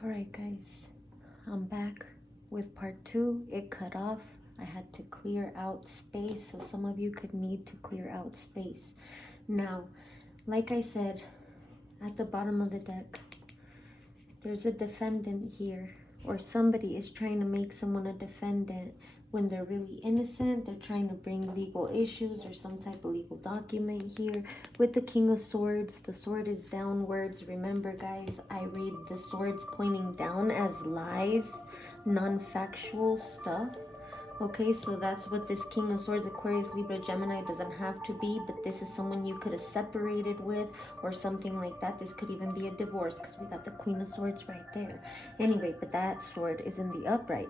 All right, guys, I'm back with part 2. It cut off. I had to clear out space, so some of you could need to clear out space. Now, like I said, at the bottom of the deck, there's a defendant here, or somebody is trying to make someone a defendant when they're really innocent. They're trying to bring legal issues or some type of legal document here. With the King of Swords, the sword is downwards. Remember, guys, I read the swords pointing down as lies, non-factual stuff. Okay, so that's what this King of Swords, Aquarius, Libra, Gemini doesn't have to be, but this is someone you could have separated with or something like that. This could even be a divorce because we got the Queen of Swords right there. Anyway, but that sword is in the upright.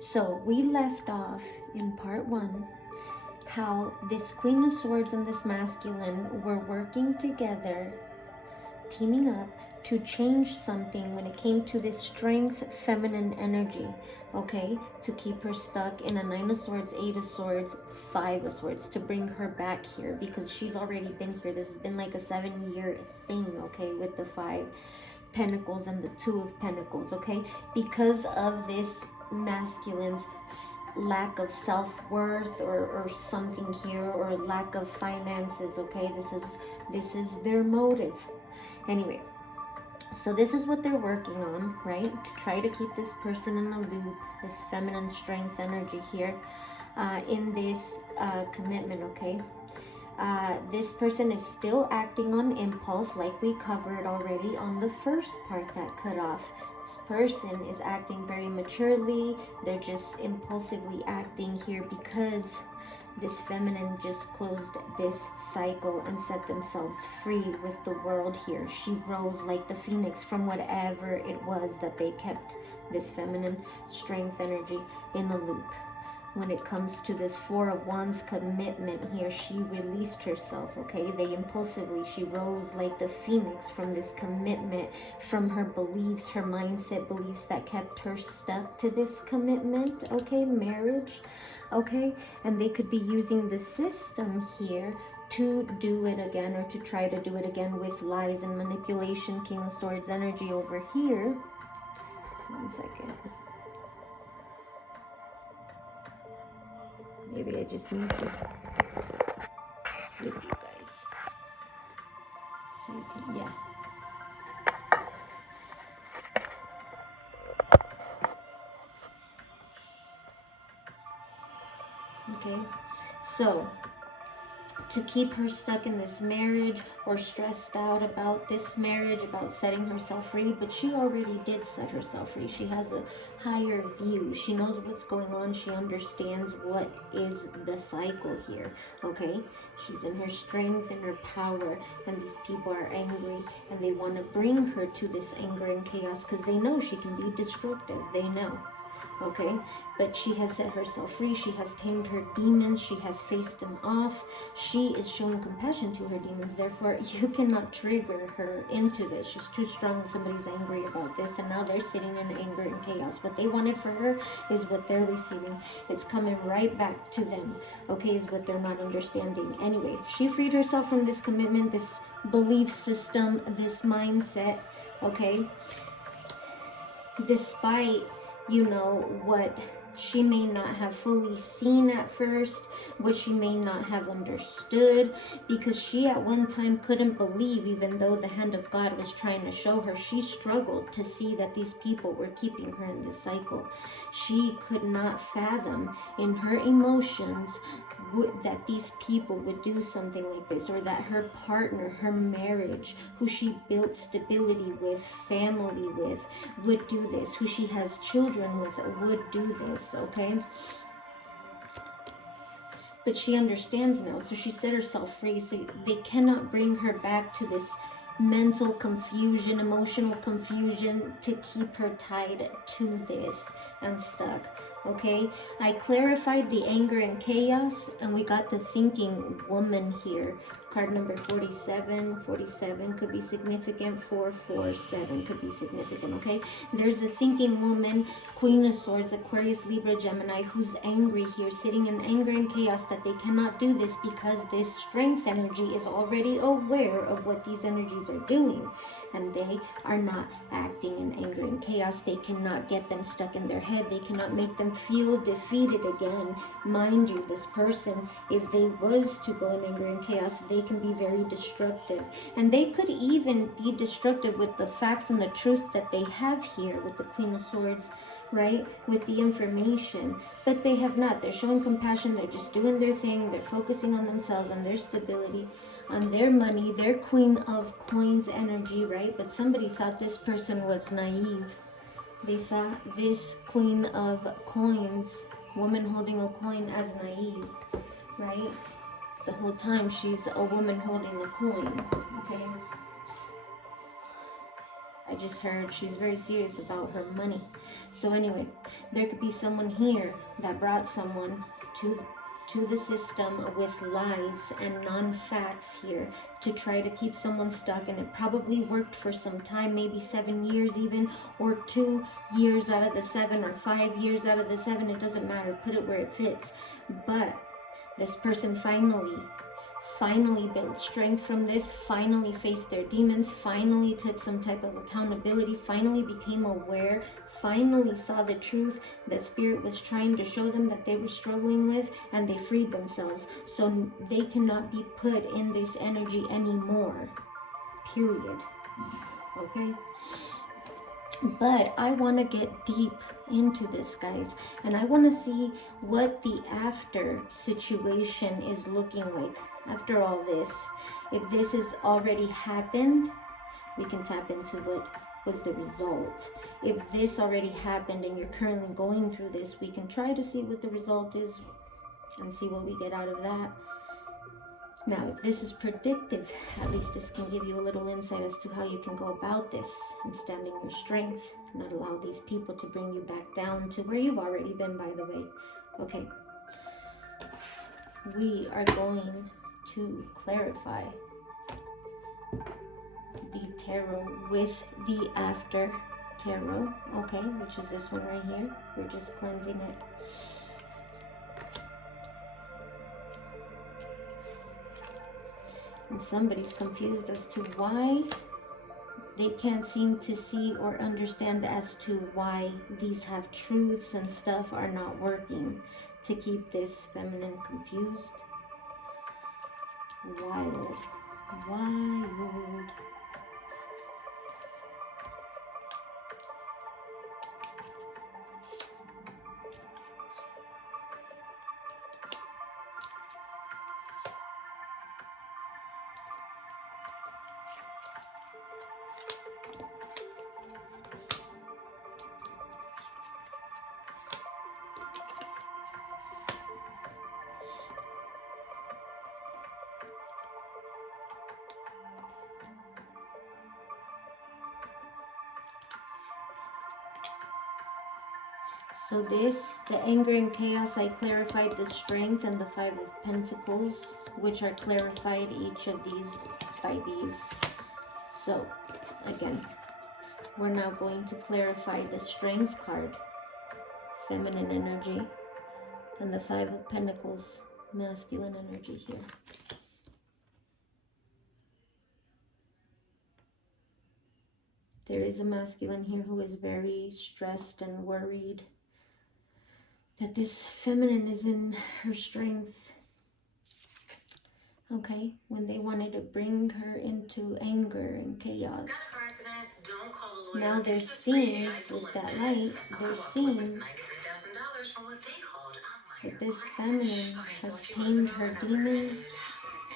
So we left off in part 1 how this Queen of Swords and this masculine were working together, teaming up to change something when it came to this strength feminine energy, okay, to keep her stuck in a 9 of Swords, 8 of Swords, 5 of Swords, to bring her back here because she's already been here. This has been like a 7-year thing, okay, with the 5 Pentacles and the 2 of Pentacles, okay, because of this masculine's lack of self-worth or something here, or lack of finances, okay. This is their motive. Anyway, so this is what they're working on, right? To try to keep this person in a loop, this feminine strength energy here, in this commitment, okay? This person is still acting on impulse, like we covered already on the first part that cut off. This person is acting very maturely. They're just impulsively acting here because this feminine just closed this cycle and set themselves free with the world here. She rose like the phoenix from whatever it was that they kept this feminine strength energy in a loop. When it comes to this 4 of Wands commitment here, she released herself, okay? She rose like the phoenix from this commitment, from her beliefs, her mindset beliefs that kept her stuck to this commitment, okay? Marriage, okay? And they could be using the system here to do it again, or to try to do it again with lies and manipulation. King of Swords energy over here. 1 second. Maybe I just need to flip you guys so you can, yeah. Okay, so to keep her stuck in this marriage or stressed out about this marriage, about setting herself free, but she already did set herself free. She has a higher view. She knows what's going on. She understands what is the cycle here, okay? She's in her strength and her power, and these people are angry, and they want to bring her to this anger and chaos because they know she can be destructive. They know. Okay, but she has set herself free. She has tamed her demons. She has faced them off. She is showing compassion to her demons. Therefore, you cannot trigger her into this. She's too strong and somebody's angry about this, and now they're sitting in anger and chaos. What they wanted for her is what they're receiving. It's coming right back to them, okay, is what they're not understanding. Anyway, she freed herself from this commitment, this belief system, this mindset, okay, despite, you know, what she may not have fully seen at first, what she may not have understood, because she at one time couldn't believe, even though the hand of God was trying to show her. She struggled to see that these people were keeping her in this cycle. She could not fathom in her emotions that these people would do something like this, or that her partner, her marriage, who she built stability with, family with, would do this, who she has children with, would do this, okay? But she understands now, so she set herself free, so they cannot bring her back to this mental confusion, emotional confusion, to keep her tied to this and stuck. Okay, I clarified the anger and chaos, and we got the thinking woman here. Card number 47. 47 could be significant. 447 could be significant. Okay, there's a thinking woman, Queen of Swords, Aquarius, Libra, Gemini, who's angry here, sitting in anger and chaos that they cannot do this because this strength energy is already aware of what these energies are doing, and they are not acting in anger and chaos. They cannot get them stuck in their head. They cannot make them feel defeated again. Mind you, this person, if they was to go in anger and chaos, they can be very destructive, and they could even be destructive with the facts and the truth that they have here with the Queen of Swords, right, with the information, but they have not. They're showing compassion. They're just doing their thing. They're focusing on themselves, on their stability, on their money, their Queen of Coins energy, right? But somebody thought this person was naive. They saw this Queen of Coins, woman holding a coin, as naive, right? The whole time she's a woman holding a coin, okay? I just heard she's very serious about her money. So anyway, there could be someone here that brought someone to the system with lies and non-facts here to try to keep someone stuck, and it probably worked for some time, maybe 7 years even, or 2 years out of the 7, or 5 years out of the 7. It doesn't matter, put it where it fits. But this person finally built strength from this, finally faced their demons, finally took some type of accountability, finally became aware, finally saw the truth that Spirit was trying to show them that they were struggling with, and they freed themselves. So they cannot be put in this energy anymore. Period. Okay? But I want to get deep into this, guys, and I want to see what the after situation is looking like after all this. If this has already happened, we can tap into what was the result. If this already happened and you're currently going through this, we can try to see what the result is and see what we get out of that. Now, if this is predictive, at least this can give you a little insight as to how you can go about this and stand in your strength, not allow these people to bring you back down to where you've already been, by the way. Okay. We are going to clarify the tarot with the after tarot, okay, which is this one right here. We're just cleansing it. And somebody's confused as to why they can't seem to see or understand as to why these have truths and stuff are not working to keep this feminine confused. Wild. So the anger and chaos, I clarified the strength and the 5 of Pentacles, which are clarified each of these by these. So, again, we're now going to clarify the strength card, feminine energy, and the 5 of Pentacles, masculine energy here. There is a masculine here who is very stressed and worried that this feminine is in her strength. Okay, when they wanted to bring her into anger and chaos. Now they're seeing with that light, they're seeing that this feminine has tamed her demons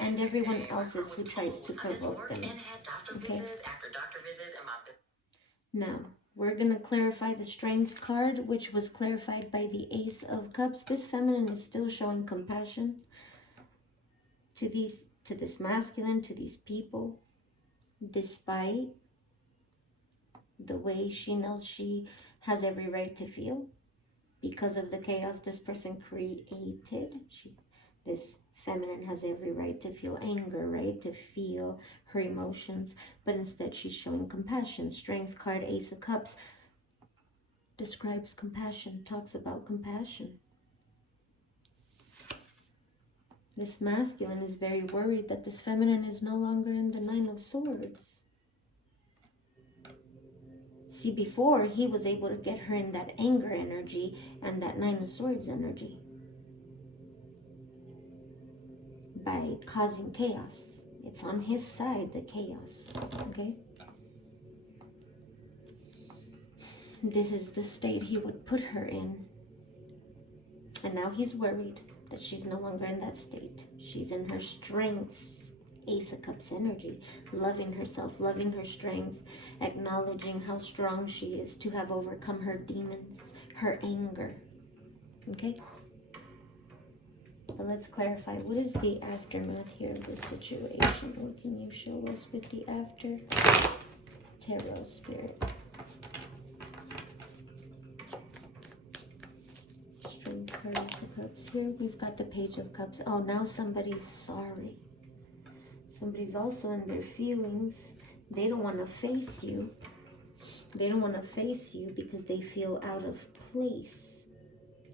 and everyone else's who tries to provoke them. Okay. Now, we're going to clarify the strength card, which was clarified by the Ace of Cups. This feminine is still showing compassion to this masculine, to these people, despite the way she knows she has every right to feel. Because of the chaos this person created, this feminine has every right to feel anger, right? To feel her emotions, but instead she's showing compassion. Strength card, Ace of Cups, describes compassion, talks about compassion. This masculine is very worried that this feminine is no longer in the Nine of Swords. See, before he was able to get her in that anger energy and that Nine of Swords energy by causing chaos. It's on his side, the chaos, okay? This is the state he would put her in. And now he's worried that she's no longer in that state. She's in her strength, Ace of Cups energy, loving herself, loving her strength, acknowledging how strong she is to have overcome her demons, her anger, okay? But let's clarify, what is the aftermath here of this situation? What can you show us with the after? Tarot Spirit. Strength card, Ace of Cups. Here we've got the Page of Cups. Oh, now somebody's sorry. Somebody's also in their feelings. They don't want to face you. They don't want to face you because they feel out of place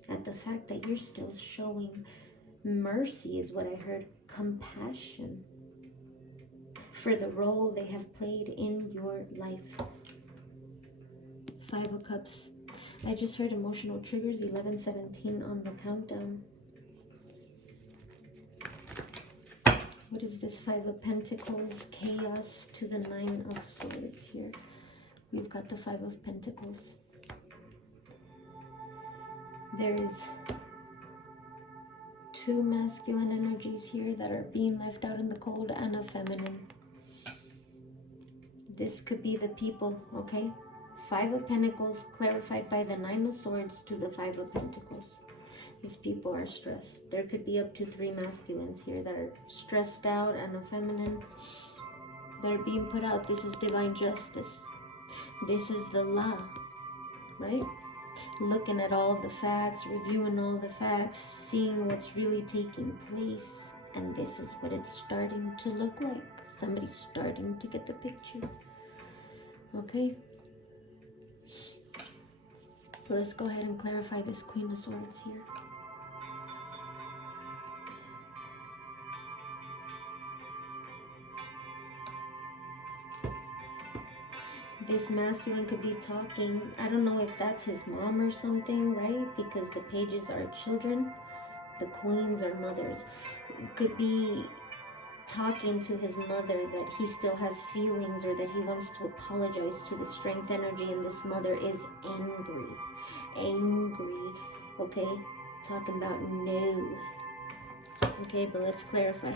at the fact that you're still showing mercy, is what I heard, compassion for the role they have played in your life. Five of Cups. I just heard emotional triggers, 11:17 on the countdown. What is this? Five of Pentacles, chaos to the Nine of Swords here. We've got the Five of Pentacles. There's two masculine energies here that are being left out in the cold and a feminine. This could be the people, okay? Five of Pentacles clarified by the Nine of Swords to the Five of Pentacles. These people are stressed. There could be up to three masculines here that are stressed out and a feminine that are being put out. This is divine justice. This is the law, right? Looking at all the facts, reviewing all the facts, seeing what's really taking place. And this is what it's starting to look like. Somebody's starting to get the picture. Okay? So let's go ahead and clarify this Queen of Swords here. This masculine could be talking, I don't know if that's his mom or something, right? Because the pages are children, the queens are mothers. Could be talking to his mother that he still has feelings or that he wants to apologize to the strength energy, and this mother is angry, okay? Talking about no. Okay, but let's clarify.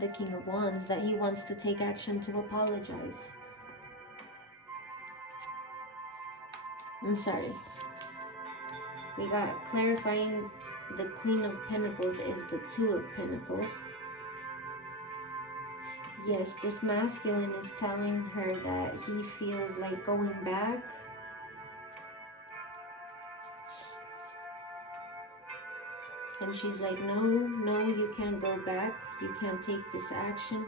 The King of Wands, that he wants to take action to apologize. I'm sorry. We got clarifying the Queen of Pentacles is the Two of Pentacles. Yes, this masculine is telling her that he feels like going back. And she's like, no, you can't go back. You can't take this action.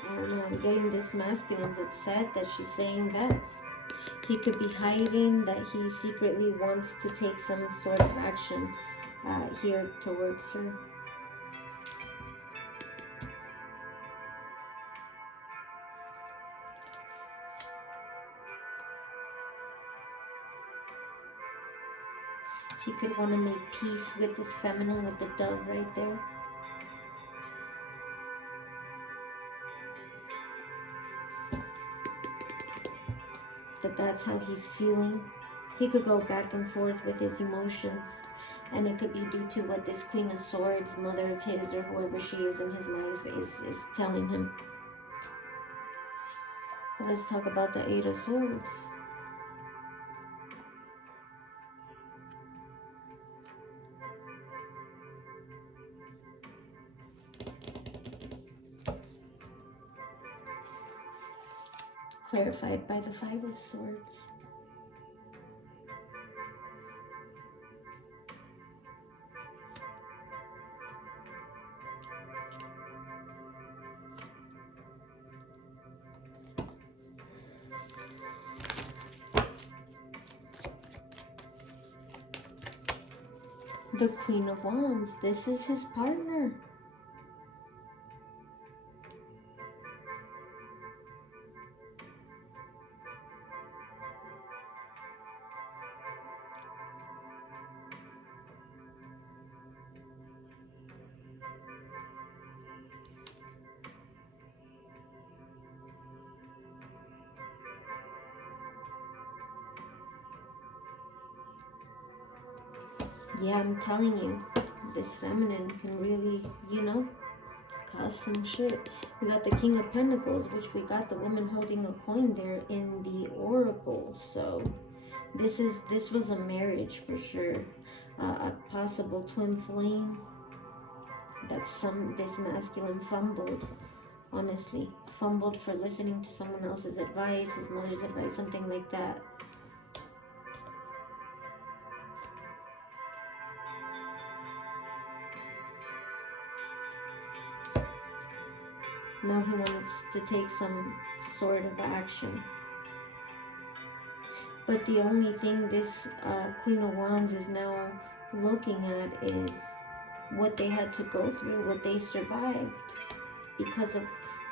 I don't know, I'm getting this masculine's upset that she's saying that. He could be hiding that he secretly wants to take some sort of action here towards her. He could want to make peace with this feminine, with the dove right there. That's how he's feeling. He could go back and forth with his emotions. And it could be due to what this Queen of Swords, mother of his, or whoever she is in his life, is telling him. Let's talk about the Eight of Swords. Clarified by the Five of Swords. The Queen of Wands, this is his partner. Yeah, I'm telling you, this feminine can really, cause some shit. We got the King of Pentacles, which we got the woman holding a coin there in the Oracle. So this was a marriage for sure. A possible twin flame. This masculine fumbled. Honestly, fumbled for listening to someone else's advice, his mother's advice, something like that. Now he wants to take some sort of action. But the only thing this Queen of Wands is now looking at is what they had to go through, what they survived because of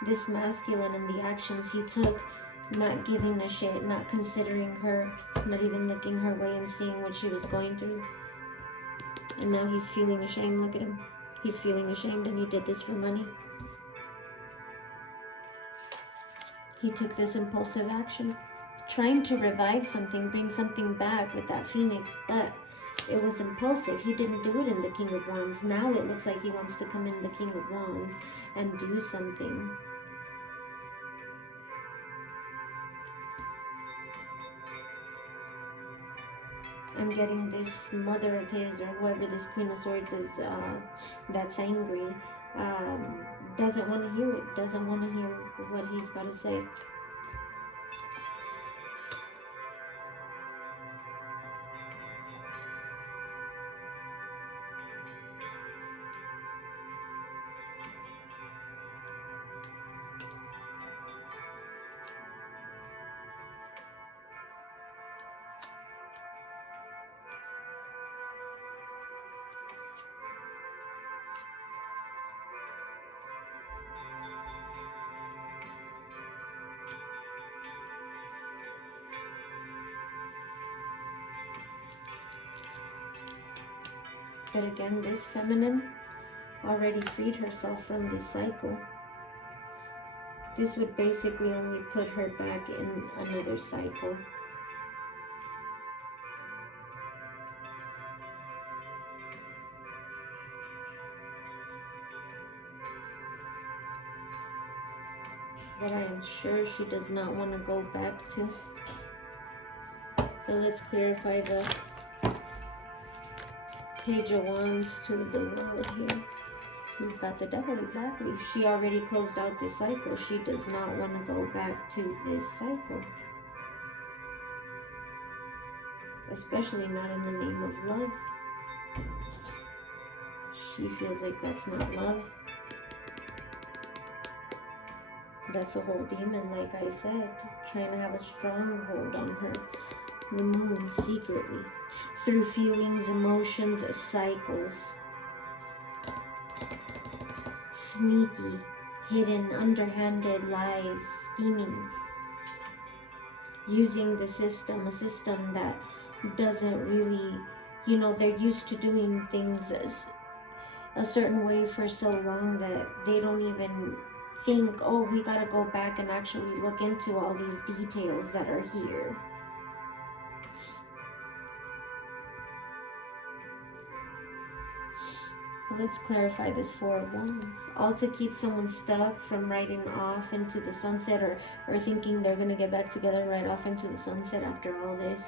this masculine and the actions he took, not giving a shit, not considering her, not even looking her way and seeing what she was going through. And now he's feeling ashamed. Look at him. He's feeling ashamed, and he did this for money. He took this impulsive action, trying to revive something, bring something back with that phoenix, but it was impulsive. He didn't do it in the King of Wands. Now it looks like he wants to come in the King of Wands and do something. I'm getting this mother of his, or whoever this Queen of Swords is, that's angry, doesn't want to hear it, doesn't want to hear what he's got to say. But again, this feminine already freed herself from this cycle. This would basically only put her back in another cycle. That I am sure she does not want to go back to. So let's clarify the Page of Wands to the World here. We've got the Devil, exactly. She already closed out this cycle. She does not want to go back to this cycle. Especially not in the name of love. She feels like that's not love. That's a whole demon, like I said, trying to have a stronghold on her. The moon, secretly. Through feelings, emotions, cycles. Sneaky, hidden, underhanded lies, scheming. Using the system, a system that doesn't really, they're used to doing things a certain way for so long that they don't even think, oh, we gotta go back and actually look into all these details that are here. But let's clarify this Four of Wands. All to keep someone stuck from riding off into the sunset, or thinking they're going to get back together right off into the sunset after all this.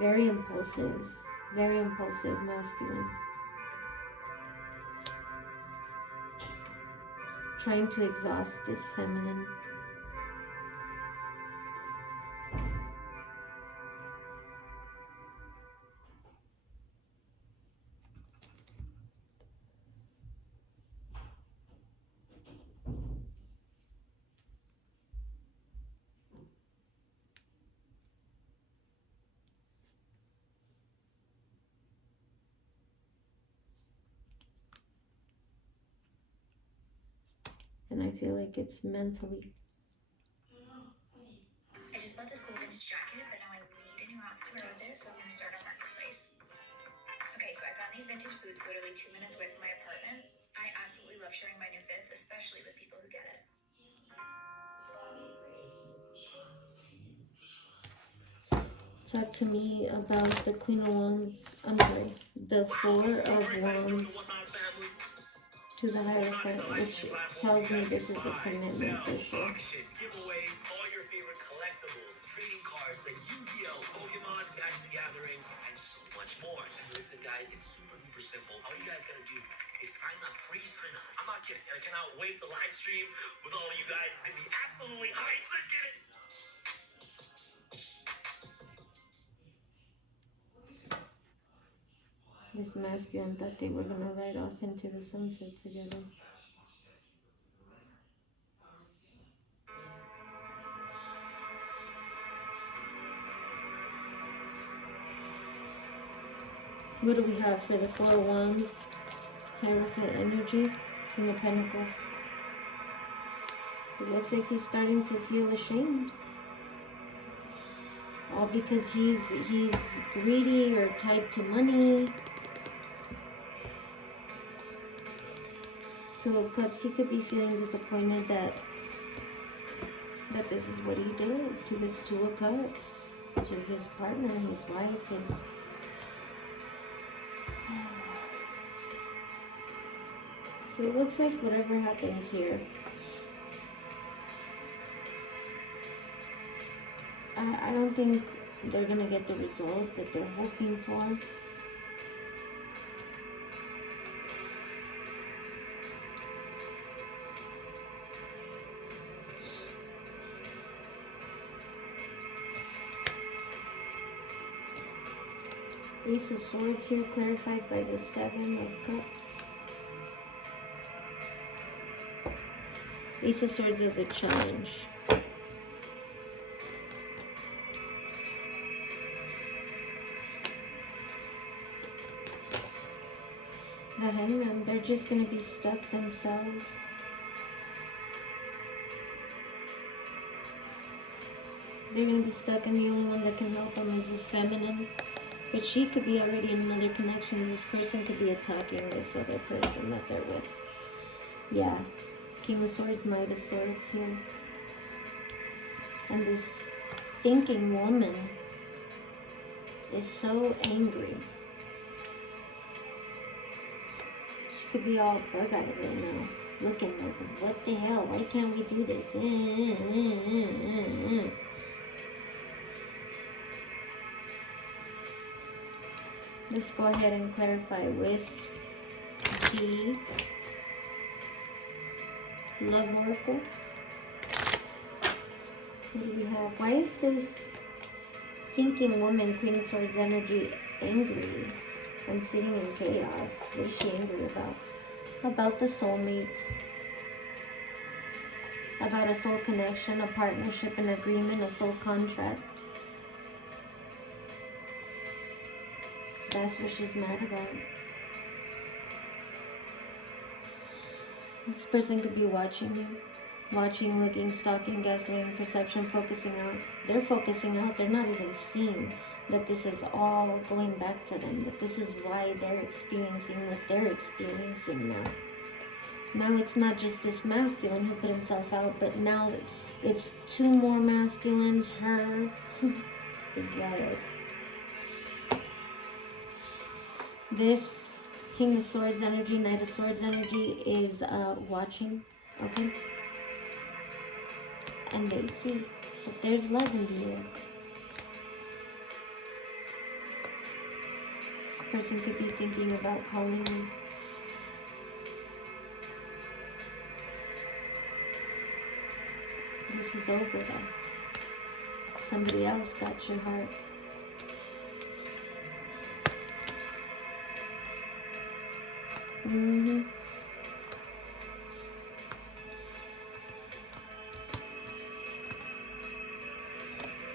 Very impulsive masculine. Trying to exhaust this feminine. And I feel like it's mentally. I just bought this cool vintage jacket, but now I need a new outfit to wear with it, so I'm gonna start on Marketplace. Okay, so I found these vintage boots literally 2 minutes away from my apartment. I absolutely love sharing my new fits, especially with people who get it. Talk to me about the Queen of Wands. I'm sorry, the Four of Wands to the Hierophant, which tells me this is a commitment for sure. Giveaways, all your favorite collectibles, trading cards, like Yu-Gi-Oh, Pokemon, Magic the Gathering, and so much more. And listen, guys, it's super duper simple. All you guys gotta do is sign up, free sign up. I'm not kidding. I cannot wait to live stream with all of you guys. It's gonna be absolutely hype. Let's get it. This masculine thought they were gonna ride off into the sunset together. What do we have for the Four of Wands? Hierophant energy, King of Pentacles. It looks like he's starting to feel ashamed. All because he's greedy or tied to money. Two of Cups, he could be feeling disappointed that this is what he did to his Two of Cups, to his partner, his wife, his... So it looks like whatever happens here, I don't think they're gonna get the result that they're hoping for. Ace of Swords here, clarified by the Seven of Cups. Ace of Swords is a challenge. The Hangman, they're just going to be stuck themselves. They're going to be stuck, and the only one that can help them is this feminine. But she could be already in another connection. This person could be attacking this other person that they're with. Yeah. King of Swords, Knight of Swords here. And this thinking woman is so angry. She could be all bug-eyed right now. Looking like, what the hell? Why can't we do this? Let's go ahead and clarify with the Love Oracle. What do we have? Why is this thinking woman, Queen of Swords energy, angry and sitting in chaos? What is she angry about? About the soulmates. About a soul connection, a partnership, an agreement, a soul contract. That's what she's mad about. This person could be watching you. Watching, looking, stalking, gaslighting, perception, focusing out. They're focusing out. They're not even seeing that this is all going back to them. That this is why they're experiencing what they're experiencing now. Now it's not just this masculine who put himself out, but now it's two more masculines. Her is wild. This King of Swords energy, Knight of Swords energy is watching, okay? And they see that there's love in the air. This person could be thinking about calling you. This is over though. Somebody else got your heart.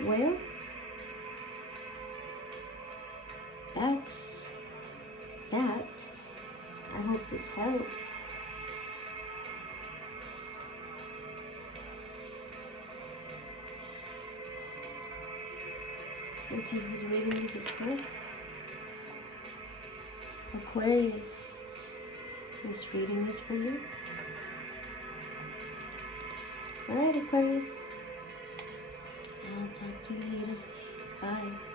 Well, that's that. I hope this helped. Let's see whose reading this is for. Aquarius. This reading is for you. Alright, Aquarius. I'll talk to you later. Bye.